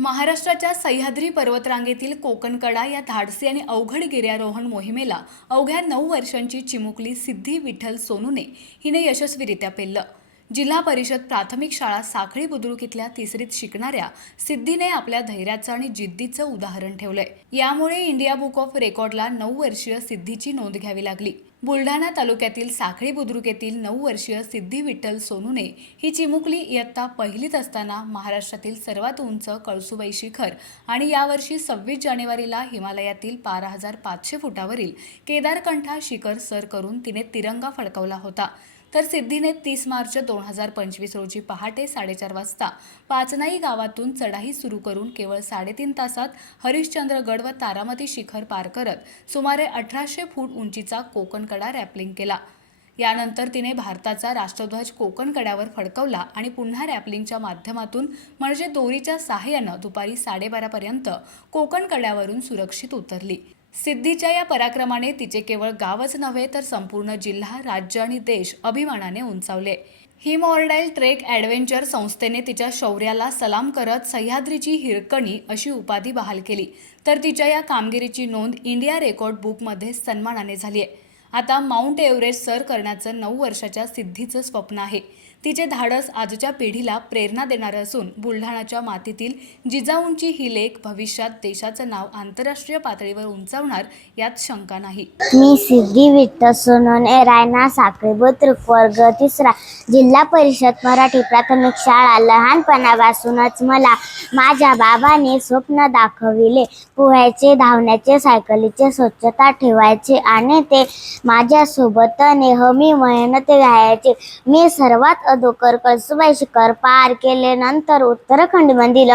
महाराष्ट्राच्या सह्याद्री पर्वतरांगेतील कोकणकडा या धाडसी आणि अवघड गिर्यारोहण मोहिमेला अवघ्या नऊ वर्षांची चिमुकली सिद्धी विठ्ठल सोनूने हिने यशस्वीरित्या पेललं. जिल्हा परिषद प्राथमिक शाळा साखळी बुद्रुक इथल्या तिसरीत शिकणाऱ्या सिद्धीने आपल्या धैर्याचं आणि जिद्दीचं उदाहरण ठेवलंय. यामुळे इंडिया बुक ऑफ रेकॉर्डला नऊ वर्षीय सिद्धीची नोंद घ्यावी लागली. बुलढाणा तालुक्यातील साखळी बुद्रुक येथील नऊ वर्षीय सिद्धी विठ्ठल सोनूने ही चिमुकली इयत्ता पहिलीत असताना महाराष्ट्रातील सर्वात उंच कळसुबाई शिखर आणि यावर्षी सव्वीस जानेवारीला हिमालयातील बारा हजार पाचशे फुटावरील केदारकंठा शिखर सर करून तिने तिरंगा फडकवला होता. तर सिद्धीने तीस मार्च दोन हजार पंचवीस रोजी पहाटे साडेचार वाजता पाचनाई गावातून चढाई सुरू करून केवळ साडेतीन तासात हरिश्चंद्रगड व तारामती शिखर पार करत सुमारे अठराशे फूट उंचीचा कोकणकडा रॅपलिंग केला. यानंतर तिने भारताचा राष्ट्रध्वज कोकण कड्यावर फडकवला आणि पुन्हा रॅपलिंगच्या माध्यमातून म्हणजे दोरीच्या सहाय्यानं दुपारी साडेबारापर्यंत कोकण कड्यावरून सुरक्षित उतरली. सिद्धीच्या या पराक्रमाने तिचे केवळ गावच नव्हे तर संपूर्ण जिल्हा राज्य आणि देश अभिमानाने उंचावले. हिमॉर्डाईल ट्रेक ॲडव्हेंचर संस्थेने तिच्या शौर्याला सलाम करत सह्याद्रीची हिरकणी अशी उपाधी बहाल केली. तर तिच्या या कामगिरीची नोंद इंडिया रेकॉर्ड बुकमध्ये सन्मानाने झाली आहे आता माउंट एव्हरेस्ट सर करण्याचं नऊ वर्षाच्या सिद्धीचं स्वप्न आहे. तिचे धाडस आजच्या पिढीला प्रेरणा देणारं असून बुलढाणाच्या मातीतील जिजाऊंची ही लेख भविष्यात देशाचं नाव आंतरराष्ट्रीय पातळीवर उंचावणार यात शंका नाही. मी सिद्धी विठ्ठल सोनवणे रायना साखळी वर्ग तिसरा जिल्हा परिषद मराठी प्राथमिक शाळा लहानपणापासूनच मला माझ्या बाबाने स्वप्न दाखविले. पोहायचे धावण्याचे सायकलीचे स्वच्छता ठेवायचे आणि ते माझ्यासोबत नेहमी मेहनत घ्यायचे मी सर्वात अगोदर कळसुबाई शिखर पार केले नंतर उत्तराखंडमधील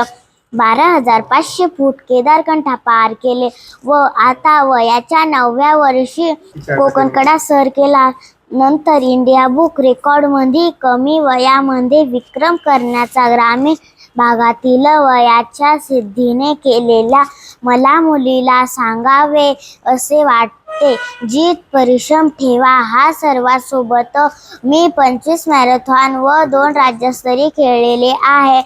बारा हजार पाचशे फूट केदारकंठा पार केले व आता वयाच्या नवव्या वर्षी कोकणकडा सर केला. नंतर इंडिया बुक रेकॉर्डमध्ये कमी वयामध्ये विक्रम करण्याचा ग्रामीण भागातील वयाच्या सिद्धीने केलेल्या मला मुलीला सांगावे असे वाटते जीत परिश्रम ठेवा. हा सर्वांसोबत मी पंचवीस मॅरेथॉन व दोन राज्यस्तरीय खेळलेले आहे.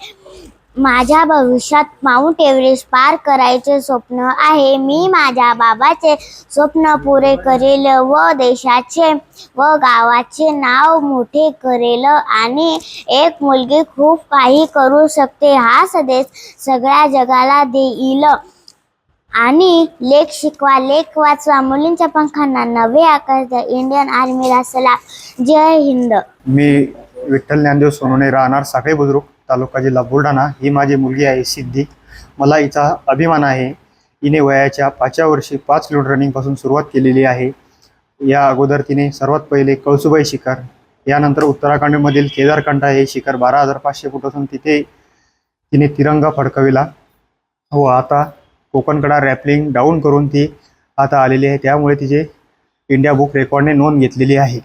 माझ्या भविष्यात माउंट एव्हरेस्ट पार करायचे स्वप्न आहे. मी माझ्या बाबाचे स्वप्न पुरे करेल व देशाचे व गावाचे नाव मोठे करेल आणि एक मुलगी खूप काही करू शकते. हा संदेश सगळ्या जगाला देईल. आणि लेख शिकवा लेख वाचवा. मुलींच्या पंखांना नवे आकाश द्या. इंडियन आर्मीला सलाम जय हिंद. मी विठ्ठल ज्ञानदेव सोनोने राहणार साखळी बुद्रुक तालुका जिल्हा बुलढाणा. ही माझी मुलगी आहे सिद्धी मला हिचा अभिमान आहे. हिने वयाच्या पाचव्या वर्षी पाच किलोमीटर रनिंगपासून सुरुवात केलेली आहे. या अगोदर तिने सर्वात पहिले कळसुबाई शिखर यानंतर उत्तराखंडमधील केदारकंठा हे शिखर बारा हजार पाचशे फूट असून तिथे तिने तिरंगा फडकविला. हो आता कोकणकडा रॅपलिंग डाऊन करून ती आता आलेली आहे. त्यामुळे तिचे इंडिया बुक रेकॉर्डने नोंद घेतलेली आहे.